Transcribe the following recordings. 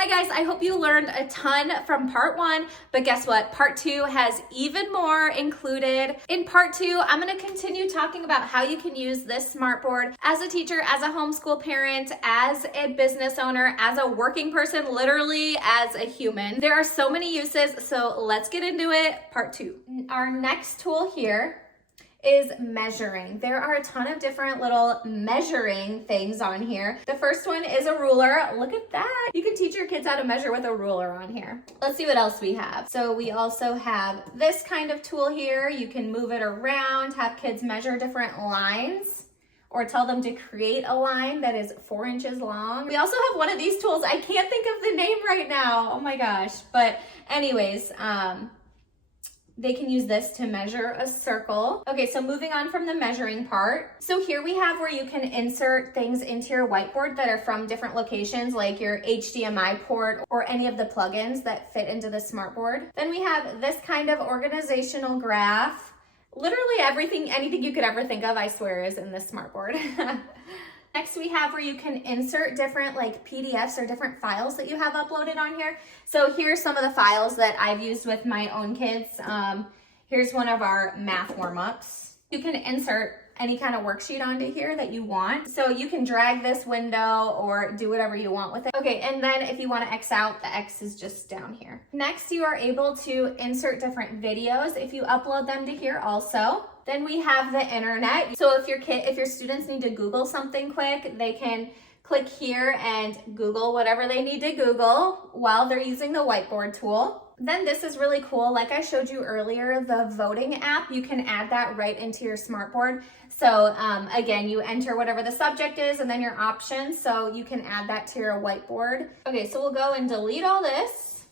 Hi guys, I hope you learned a ton from part 1, but guess what? Part 2 has even more included. In part 2, I'm going to continue talking about how you can use this smartboard as a teacher, as a homeschool parent, as a business owner, as a working person, literally as a human. There are so many uses, so let's get into it. Part 2. Our next tool here is measuring. There are a ton of different little measuring things on here. The first one is a ruler. Look at that. You can teach your kids how to measure with a ruler on here. Let's see what else we have. So we also have this kind of tool here. You can move it around, have kids measure different lines, or tell them to create a line that is 4 inches long. We also have one of these tools. I can't think of the name right now. Oh my gosh. But anyways, they can use this to measure a circle. Okay, so moving on from the measuring part. So here we have where you can insert things into your whiteboard that are from different locations, like your HDMI port or any of the plugins that fit into the smartboard. Then we have this kind of organizational graph. Literally everything, anything you could ever think of, I swear, is in this smartboard. Next, we have where you can insert different like PDFs or different files that you have uploaded on here. So here's some of the files that I've used with my own kids. Here's one of our math warm-ups. You can insert any kind of worksheet onto here that you want. So you can drag this window or do whatever you want with it. Okay, and then if you want to X out, the X is just down here. Next, you are able to insert different videos if you upload them to here also. Then we have the internet. So if your students need to Google something quick, they can click here and Google whatever they need to Google while they're using the whiteboard tool. Then this is really cool. Like I showed you earlier, the voting app, you can add that right into your smartboard. So again, you enter whatever the subject is and then your options. So you can add that to your whiteboard. Okay, so we'll go and delete all this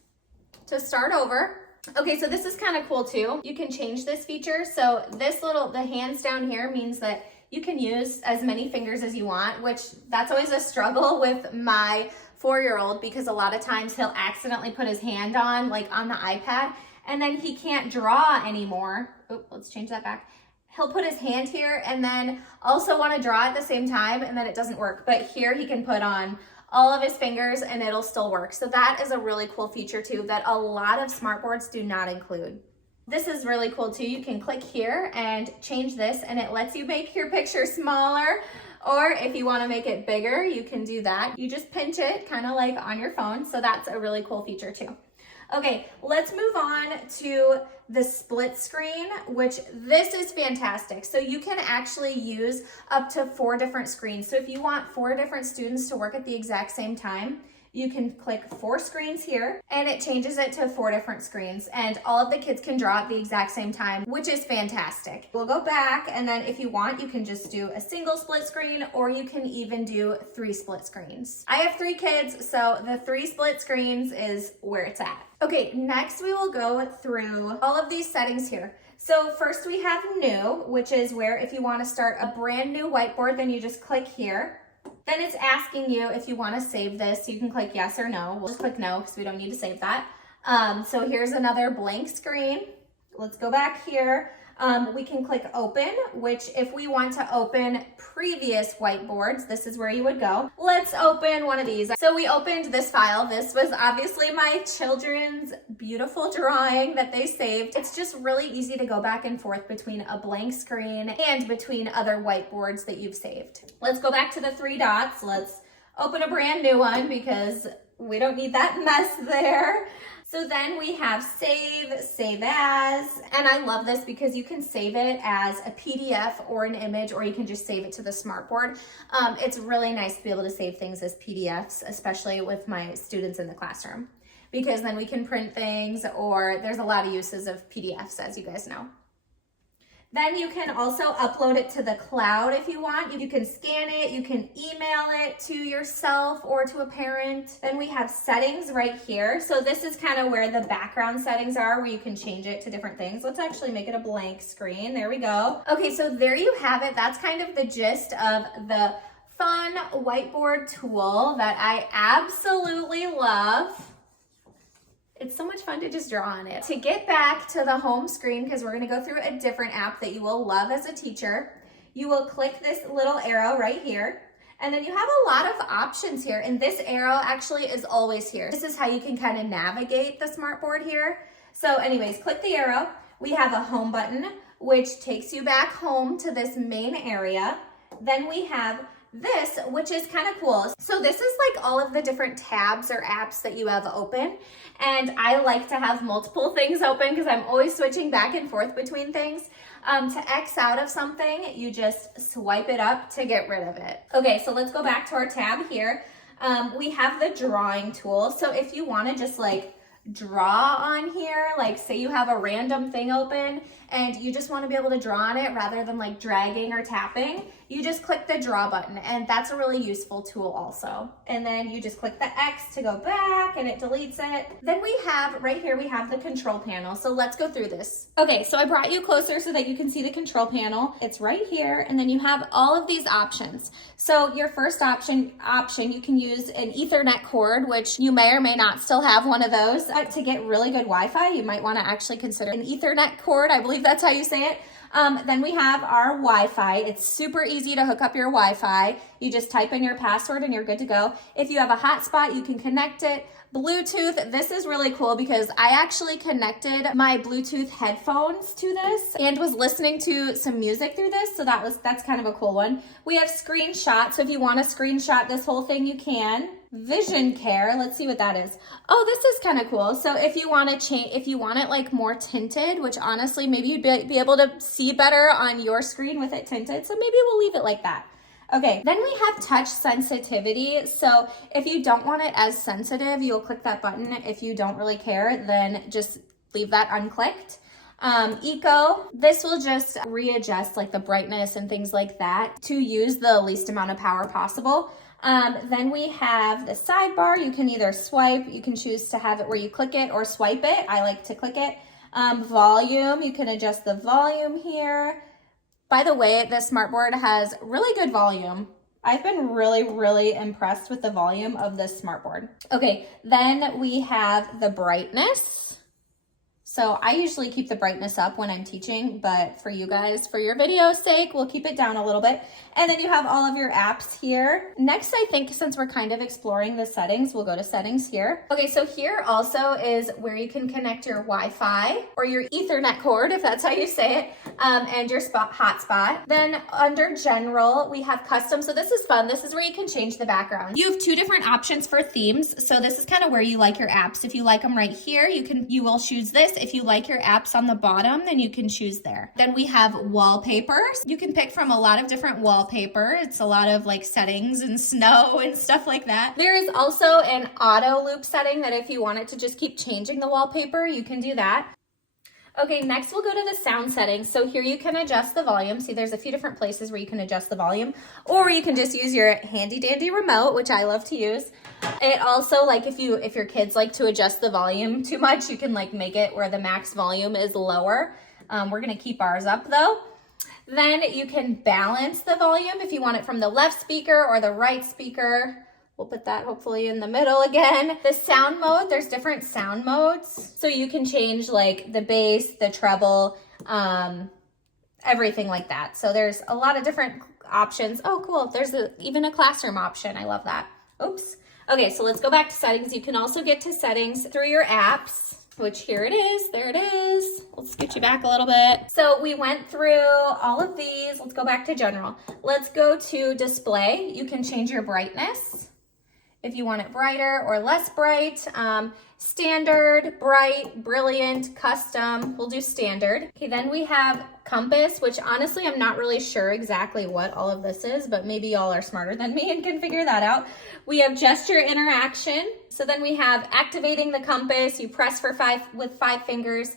to start over. Okay, so this is kind of cool too. You can change this feature. So the hands down here means that you can use as many fingers as you want, which that's always a struggle with my 4-year-old because a lot of times he'll accidentally put his hand on, like on the iPad, and then he can't draw anymore. Oh, let's change that back. He'll put his hand here and then also want to draw at the same time, and then it doesn't work. But here he can put on all of his fingers and it'll still work. So that is a really cool feature too that a lot of smartboards do not include. This is really cool too. You can click here and change this and it lets you make your picture smaller, or if you want to make it bigger, you can do that. You just pinch it kind of like on your phone. So that's a really cool feature too. Okay, let's move on to the split screen, which this is fantastic. So you can actually use up to 4 different screens. So if you want 4 different students to work at the exact same time, you can click 4 screens here and it changes it to 4 different screens and all of the kids can draw at the exact same time, which is fantastic. We'll go back and then if you want, you can just do a single split screen or you can even do 3 split screens. I have 3 kids, so the 3 split screens is where it's at. Okay, next we will go through all of these settings here. So first we have new, which is where if you want to start a brand new whiteboard, then you just click here. Then it's asking you if you want to save this. You can click yes or no. We'll just click no because we don't need to save that. So here's another blank screen. Let's go back here. We can click open, which if we want to open previous whiteboards, this is where you would go. Let's open one of these. So we opened this file. This was obviously my children's beautiful drawing that they saved. It's just really easy to go back and forth between a blank screen and between other whiteboards that you've saved. Let's go back to the 3 dots. Let's open a brand new one because we don't need that mess there. So then we have save as, and I love this because you can save it as a PDF or an image, or you can just save it to the smartboard. It's really nice to be able to save things as PDFs, especially with my students in the classroom, because then we can print things, or there's a lot of uses of PDFs, as you guys know. Then you can also upload it to the cloud if you want. You can scan it, you can email it to yourself or to a parent. Then we have settings right here. So this is kind of where the background settings are, where you can change it to different things. Let's actually make it a blank screen. There we go. Okay, so there you have it. That's kind of the gist of the fun whiteboard tool that I absolutely love. It's so much fun to just draw on it. To get back to the home screen, because we're gonna go through a different app that you will love as a teacher, you will click this little arrow right here. And then you have a lot of options here, and this arrow actually is always here. This is how you can kind of navigate the smartboard here. So anyways, click the arrow. We have a home button, which takes you back home to this main area. Then we have this, which is kind of cool. So this is like all of the different tabs or apps that you have open. And I like to have multiple things open because I'm always switching back and forth between things. To X out of something, you just swipe it up to get rid of it. Okay, so let's go back to our tab here. We have the drawing tool. So if you want to just like draw on here, like say you have a random thing open and you just want to be able to draw on it rather than like dragging or tapping, you just click the draw button, and that's a really useful tool also. And then you just click the X to go back and it deletes it. Then we have right here, we have the control panel. So let's go through this. Okay, so I brought you closer so that you can see the control panel. It's right here, and then you have all of these options. So your first option, you can use an Ethernet cord, which you may or may not still have one of those. To get really good Wi-Fi, you might want to actually consider an Ethernet cord. I believe that's how you say it. Then we have our Wi-Fi. It's super easy to hook up your Wi-Fi. You just type in your password and you're good to go. If you have a hotspot, you can connect it. Bluetooth, this is really cool because I actually connected my Bluetooth headphones to this and was listening to some music through this, so that's kind of a cool one. We have screenshots, so if you want to screenshot this whole thing, you can. Vision care, let's see what that is. Oh, this is kind of cool. So if you want to change, if you want it like more tinted, which honestly maybe you'd be able to see better on your screen with it tinted, so maybe we'll leave it like that. Okay, then we have touch sensitivity. So if you don't want it as sensitive, you'll click that button. If you don't really care, then just leave that unclicked. Eco, this will just readjust like the brightness and things like that to use the least amount of power possible. Then we have the sidebar. You can either swipe, you can choose to have it where you click it or swipe it. I like to click it. Volume, you can adjust the volume here. By the way, this smartboard has really good volume. I've been really impressed with the volume of this smartboard. Okay, then we have the brightness. So I usually keep the brightness up when I'm teaching, but for you guys, for your video's sake, we'll keep it down a little bit. And then you have all of your apps here. Next, I think since we're kind of exploring the settings, we'll go to settings here. Okay, so here also is where you can connect your Wi-Fi or your Ethernet cord, if that's how you say it, and your hotspot. Then under general, we have custom. So this is fun. This is where you can change the background. You have two different options for themes. So this is kind of where you like your apps. If you like them right here, you will choose this. If you like your apps on the bottom, then you can choose there. Then we have wallpapers. You can pick from a lot of different wallpaper. It's a lot of like settings and snow and stuff like that. There is also an auto loop setting that if you wanted to just keep changing the wallpaper, you can do that. Okay, next we'll go to the sound settings. So here you can adjust the volume. See, there's a few different places where you can adjust the volume, or you can just use your handy dandy remote, which I love to use. It also, like if your kids like to adjust the volume too much, you can like make it where the max volume is lower. We're gonna keep ours up though. Then you can balance the volume if you want it from the left speaker or the right speaker. We'll put that hopefully in the middle again. The sound mode, there's different sound modes. So you can change like the bass, the treble, everything like that. So there's a lot of different options. Oh, cool. There's even a classroom option. I love that. Oops. Okay, so let's go back to settings. You can also get to settings through your apps, which here it is. There it is. Let's get you back a little bit. So we went through all of these. Let's go back to general. Let's go to display. You can change your brightness if you want it brighter or less bright. Standard, bright, brilliant, custom. We'll do standard. Okay, then we have compass, which honestly, I'm not really sure exactly what all of this is, but maybe y'all are smarter than me and can figure that out. We have gesture interaction. So then we have activating the compass. You press with 5 fingers.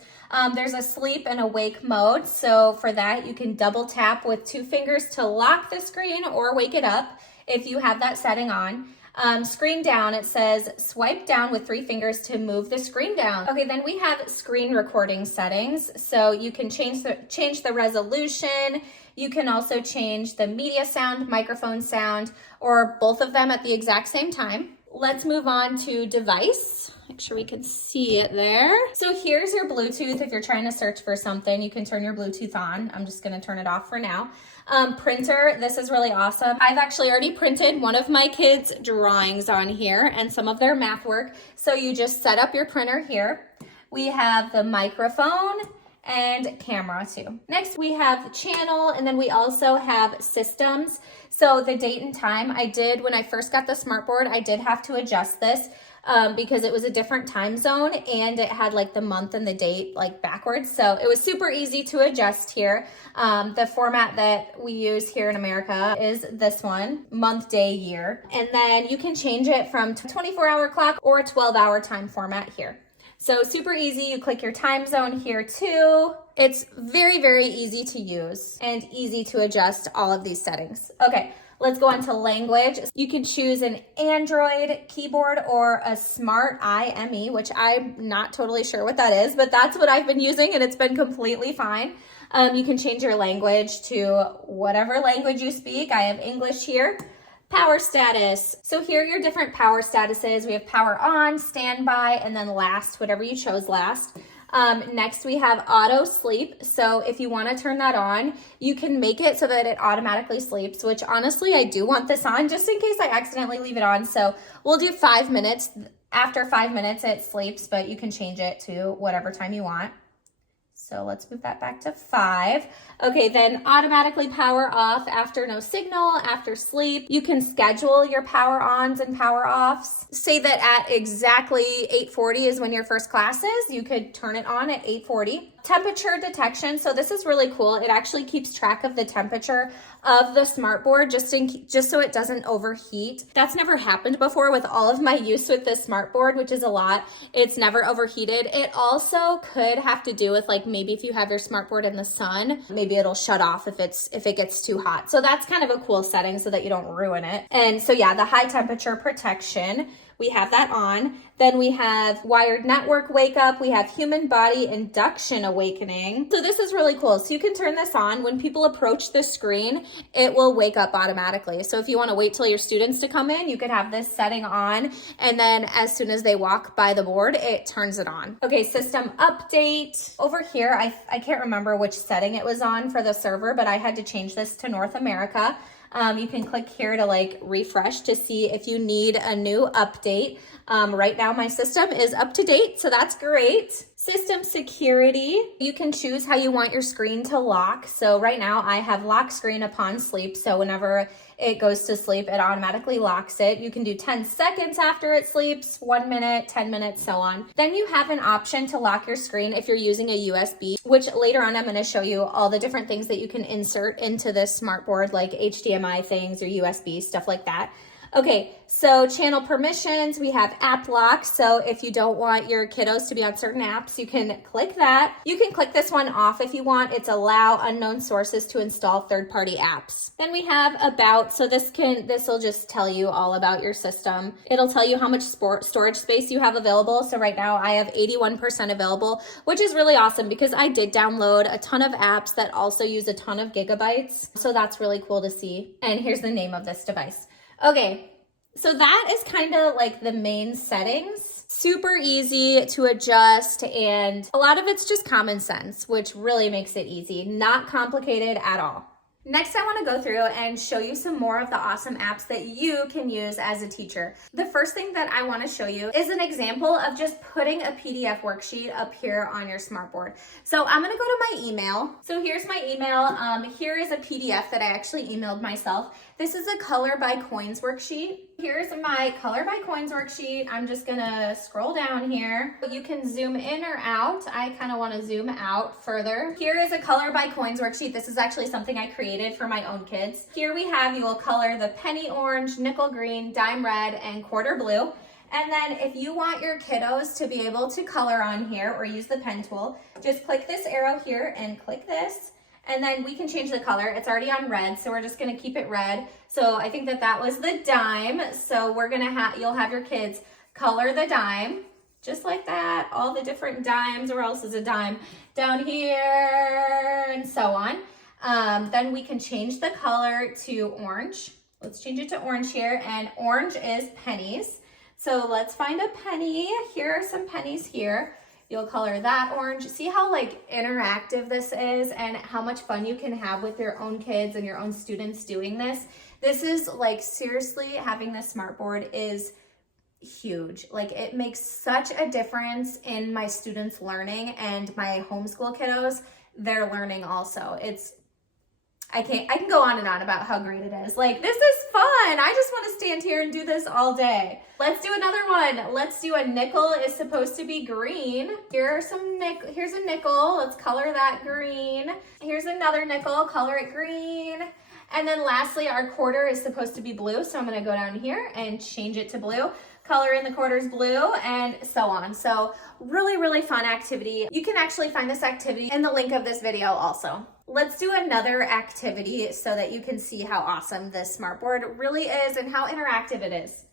There's a sleep and awake mode. So for that, you can double tap with 2 fingers to lock the screen or wake it up if you have that setting on. Screen down, it says swipe down with 3 fingers to move the screen down. Okay, then we have screen recording settings. So you can change the resolution. You can also change the media sound, microphone sound, or both of them at the exact same time. Let's move on to device. Make sure we can see it there. So here's your Bluetooth. If you're trying to search for something, you can turn your Bluetooth on. I'm just gonna turn it off for now. Printer, this is really awesome. I've actually already printed one of my kids' drawings on here and some of their math work. So you just set up your printer here. We have the microphone and camera too. Next we have channel, and then we also have systems. So the date and time, when I first got the smartboard, I did have to adjust this because it was a different time zone and it had like the month and the date like backwards. So it was super easy to adjust here. The format that we use here in America is this one, month, day, year. And then you can change it from 24-hour clock or a 12-hour time format here. So super easy. You click your time zone here too. It's very, very easy to use and easy to adjust all of these settings. Okay, let's go on to language. You can choose an Android keyboard or a Smart IME, which I'm not totally sure what that is, but that's what I've been using and it's been completely fine. You can change your language to whatever language you speak. I have English here. Power status. So here are your different power statuses. We have power on, standby, and then last, whatever you chose last. Next we have auto sleep. So if you want to turn that on, you can make it so that it automatically sleeps, which honestly I do want this on just in case I accidentally leave it on. So we'll do 5 minutes. After 5 minutes it sleeps, but you can change it to whatever time you want. So let's move that back to 5. Okay, then automatically power off after no signal, after sleep. You can schedule your power ons and power offs. Say that at exactly 8:40 is when your first class is. You could turn it on at 8:40. Temperature detection. So this is really cool. It actually keeps track of the temperature of the smartboard just so it doesn't overheat. That's never happened before with all of my use with this smartboard, which is a lot. It's never overheated. It also could have to do with like maybe if you have your smartboard in the sun, maybe it'll shut off if it gets too hot. So that's kind of a cool setting so that you don't ruin it. And so yeah, the high temperature protection, we have that on. Then we have wired network wake up. We have human body induction awakening. So this is really cool. So you can turn this on. When people approach the screen, it will wake up automatically. So if you want to wait till your students to come in, you could have this setting on. And then as soon as they walk by the board, it turns it on. Okay, system update. Over here, I can't remember which setting it was on for the server, but I had to change this to North America. You can click here to like refresh to see if you need a new update. Right now my system is up to date, so that's great. System security, you can choose how you want your screen to lock. So right now I have lock screen upon sleep. So whenever it goes to sleep, it automatically locks it. You can do 10 seconds after it sleeps, 1 minute, 10 minutes, so on. Then you have an option to lock your screen if you're using a USB, which later on I'm going to show you all the different things that you can insert into this smartboard, like HDMI things or USB, stuff like that. Okay, so channel permissions, we have app lock. So if you don't want your kiddos to be on certain apps, you can click that. You can click this one off if you want. It's allow unknown sources to install third-party apps. Then we have about, so this will just tell you all about your system. It'll tell you how much storage space you have available. So right now I have 81% available, which is really awesome because I did download a ton of apps that also use a ton of gigabytes. So that's really cool to see. And here's the name of this device. Okay, so that is kind of like the main settings. Super easy to adjust, and a lot of it's just common sense, which really makes it easy. Not complicated at all. Next, I want to go through and show you some more of the awesome apps that you can use as a teacher. The first thing that I want to show you is an example of just putting a PDF worksheet up here on your smartboard. So I'm going to go to my email. So here's my email. Here is a PDF that I actually emailed myself. This is a color by coins worksheet. Here's my color by coins worksheet. I'm just gonna scroll down here. You can zoom in or out. I kind of want to zoom out further. Here is a color by coins worksheet. This is actually something I created for my own kids. Here we have, you will color the penny orange, nickel green, dime red, and quarter blue. And then if you want your kiddos to be able to color on here or use the pen tool, just click this arrow here and click this. And then we can change the color. It's already on red, so we're just gonna keep it red. So I think that was the dime. So you'll have your kids color the dime, just like that. All the different dimes, or else is a dime down here, and so on. Then we can change the color to orange. Let's change it to orange here, and orange is pennies. So let's find a penny. Here are some pennies here. You'll color that orange. See how like interactive this is and how much fun you can have with your own kids and your own students doing this. This is like, seriously, having this smartboard is huge. Like, it makes such a difference in my students' learning, and my homeschool kiddos, their learning also. I can go on and on about how great it is. Like, this is fun. I just want to stand here and do this all day. Let's do another one. Let's do a nickel is supposed to be green. Here's a nickel. Let's color that green. Here's another nickel, color it green. And then lastly, our quarter is supposed to be blue. So I'm going to go down here and change it to blue. Color in the quarters blue, and so on. So really, really fun activity. You can actually find this activity in the link of this video also. Let's do another activity so that you can see how awesome this smartboard really is and how interactive it is.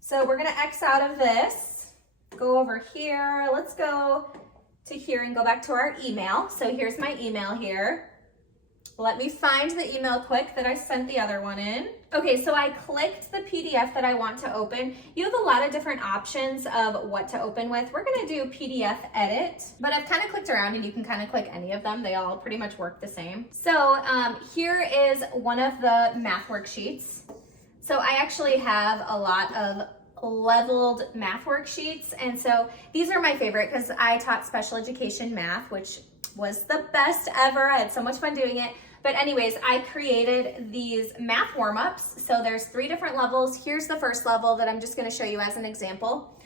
So we're gonna X out of this, go over here. Let's go to here and go back to our email. So here's my email here. Let me find the email quick that I sent the other one in. Okay, so I clicked the PDF that I want to open. You have a lot of different options of what to open with. We're gonna do PDF edit, but I've kind of clicked around and you can kind of click any of them. They all pretty much work the same. So here is one of the math worksheets. So I actually have a lot of leveled math worksheets. And so these are my favorite because I taught special education math, which was the best ever. I had so much fun doing it. But anyways, I created these math warm-ups. So there's 3 different levels. Here's the first level that I'm just gonna show you as an example.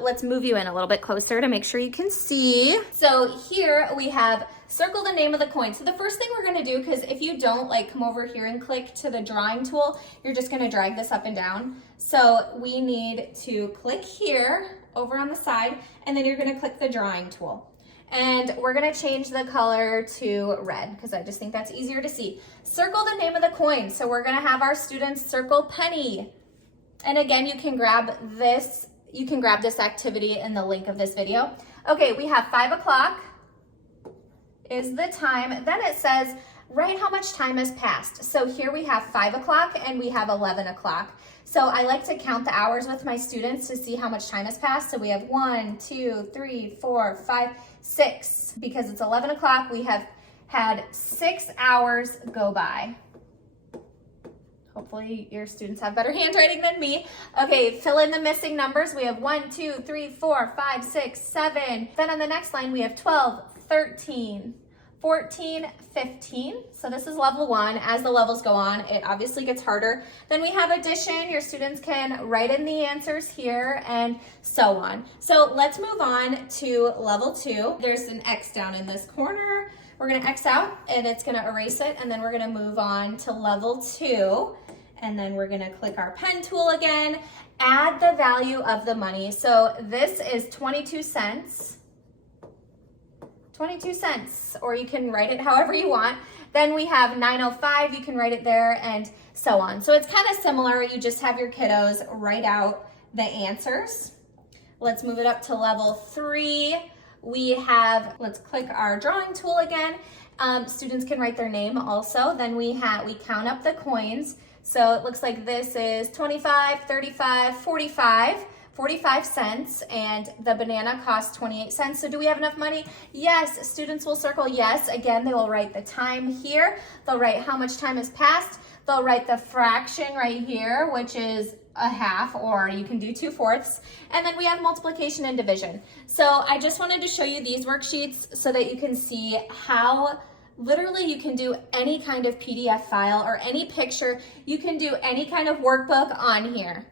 Let's move you in a little bit closer to make sure you can see. So here we have circle the name of the coin. So the first thing we're gonna do, because if you don't, like, come over here and click to the drawing tool, you're just gonna drag this up and down. So we need to click here over on the side, and then you're gonna click the drawing tool. And we're gonna change the color to red because I just think that's easier to see. Circle the name of the coin. So we're gonna have our students circle penny. And again, you can grab this activity in the link of this video. Okay, we have 5 o'clock is the time. Then it says, write how much time has passed. So here we have 5 o'clock and we have 11 o'clock. So I like to count the hours with my students to see how much time has passed. So we have 1, 2, 3, 4, 5, 6. Because it's 11 o'clock, we have had 6 hours go by. Hopefully your students have better handwriting than me. Okay, fill in the missing numbers. We have 1, 2, 3, 4, 5, 6, 7. Then on the next line, we have 12, 13, 14, 15. So this is level 1. As the levels go on, it obviously gets harder. Then we have addition. Your students can write in the answers here and so on. So let's move on to level 2. There's an X down in this corner. We're gonna X out and it's gonna erase it, and then we're gonna move on to level 2. And then we're gonna click our pen tool again, add the value of the money. So this is 22 cents. 22 cents, or you can write it however you want. Then we have 905, you can write it there, and so on. So it's kind of similar. You just have your kiddos write out the answers. Let's move it up to level 3. Let's click our drawing tool again. Students can write their name also. Then we count up the coins. So it looks like this is 25, 35, 45 cents, and the banana costs 28 cents. So do we have enough money? Yes. Students will circle yes. Again, they will write the time here. They'll write how much time has passed. They'll write the fraction right here, which is a half, or you can do 2/4. And then we have multiplication and division. So I just wanted to show you these worksheets so that you can see how literally you can do any kind of PDF file or any picture. You can do any kind of workbook on here.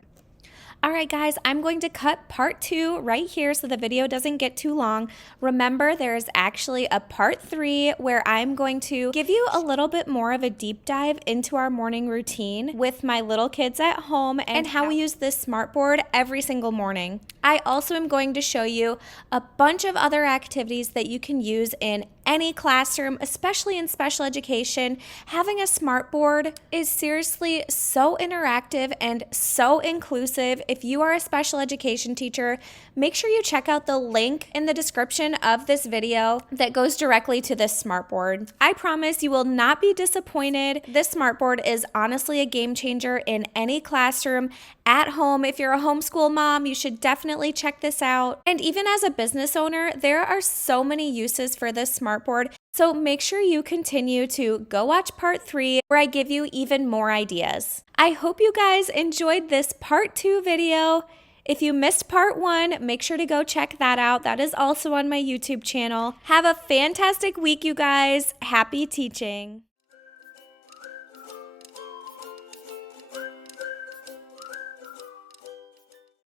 All right, guys, I'm going to cut part 2 right here so the video doesn't get too long. Remember, there's actually a part 3 where I'm going to give you a little bit more of a deep dive into our morning routine with my little kids at home and how we use this smartboard every single morning. I also am going to show you a bunch of other activities that you can use in any classroom, especially in special education. Having a smartboard is seriously so interactive and so inclusive. If you are a special education teacher, make sure you check out the link in the description of this video that goes directly to this smartboard. I promise you will not be disappointed. This smartboard is honestly a game changer in any classroom, at home. If you're a homeschool mom, you should definitely check this out. And even as a business owner, there are so many uses for this smartboard. So make sure you continue to go watch part 3 where I give you even more ideas. I hope you guys enjoyed this part 2 video. If you missed part 1, make sure to go check that out. That is also on my YouTube channel. Have a fantastic week, you guys. Happy teaching.